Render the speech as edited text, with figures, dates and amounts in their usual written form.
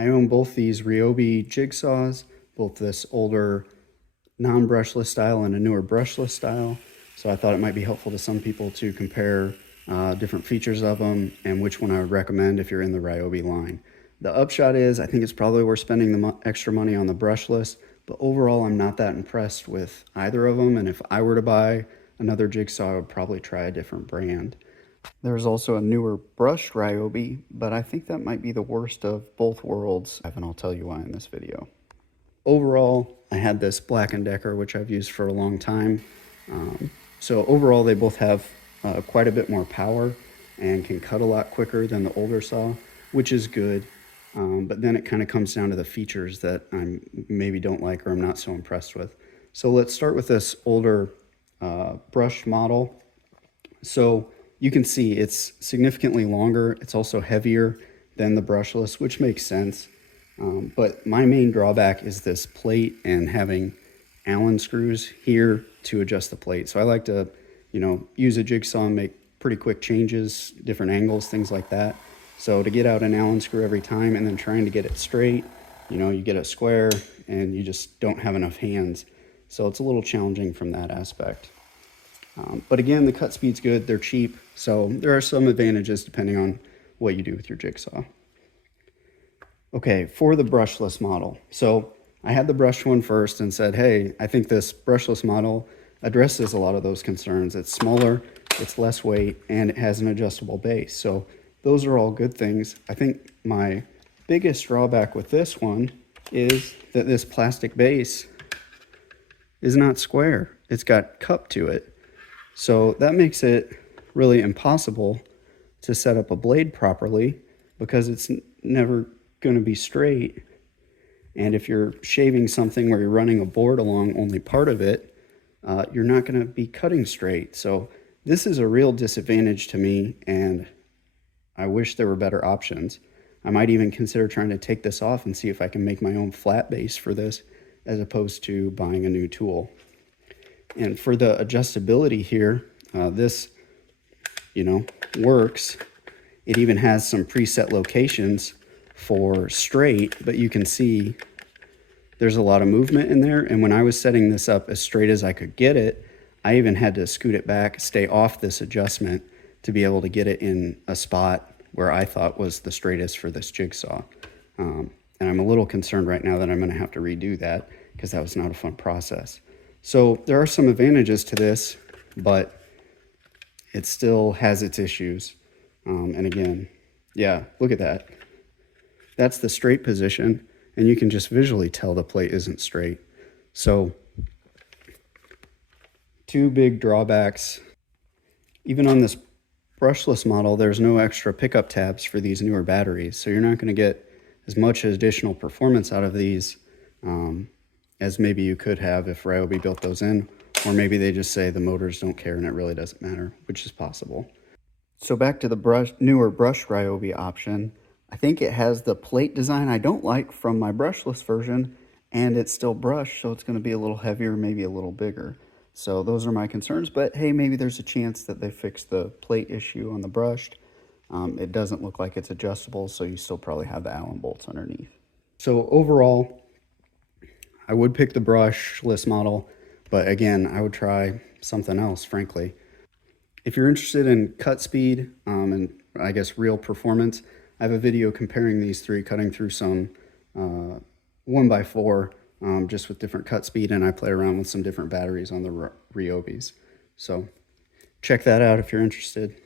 I own both these Ryobi Jigsaws, both this older non-brushless style and a newer brushless style. So I thought it might be helpful to some people to compare different features of them and which one I would recommend if you're in the Ryobi line. The upshot is I think it's probably worth spending the extra money on the brushless, but overall I'm not that impressed with either of them, and if I were to buy another jigsaw I would probably try a different brand. There's also a newer brushed Ryobi, but I think that might be the worst of both worlds, and I'll tell you why in this video. Overall, I had this Black & Decker, which I've used for a long time. So overall, they both have quite a bit more power and can cut a lot quicker than the older saw, which is good. But then it kind of comes down to the features that I maybe don't like or I'm not so impressed with. So let's start with this older brushed model. So you can see it's significantly longer. It's also heavier than the brushless, which makes sense. But my main drawback is this plate and having Allen screws here to adjust the plate. So I like to, use a jigsaw and make pretty quick changes, different angles, things like that. So to get out an Allen screw every time and then trying to get it straight, you get it square and you just don't have enough hands. So it's a little challenging from that aspect. But again, the cut speed's good, they're cheap, so there are some advantages depending on what you do with your jigsaw. Okay, for the brushless model. So I had the brushed one first and said, hey, I think this brushless model addresses a lot of those concerns. It's smaller, it's less weight, and it has an adjustable base. So those are all good things. I think my biggest drawback with this one is that this plastic base is not square. It's got cup to it. So that makes it really impossible to set up a blade properly because it's never going to be straight. And if you're shaving something where you're running a board along only part of it, you're not going to be cutting straight. So this is a real disadvantage to me, and I wish there were better options. I might even consider trying to take this off and see if I can make my own flat base for this as opposed to buying a new tool. And for the adjustability here, this, works. It even has some preset locations for straight, but you can see there's a lot of movement in there. And when I was setting this up as straight as I could get it, I even had to scoot it back, stay off this adjustment to be able to get it in a spot where I thought was the straightest for this jigsaw. And I'm a little concerned right now that I'm going to have to redo that because that was not a fun process. So there are some advantages to this, but it still has its issues. And again, yeah, look at that. That's the straight position, and you can just visually tell the plate isn't straight. So two big drawbacks. Even on this brushless model, there's no extra pickup tabs for these newer batteries, so you're not going to get as much additional performance out of these as maybe you could have if Ryobi built those in, or maybe they just say the motors don't care and it really doesn't matter, which is possible. So back to the newer brushed Ryobi option, I think it has the plate design I don't like from my brushless version, and it's still brushed, so it's going to be a little heavier, maybe a little bigger. So those are my concerns, but hey, maybe there's a chance that they fix the plate issue on the brushed. It doesn't look like it's adjustable, so you still probably have the Allen bolts underneath. So overall, I would pick the brushless model, but again, I would try something else, frankly. If you're interested in cut speed and I guess real performance, I have a video comparing these three, cutting through some 1x4 just with different cut speed, and I play around with some different batteries on the Ryobis. So check that out if you're interested.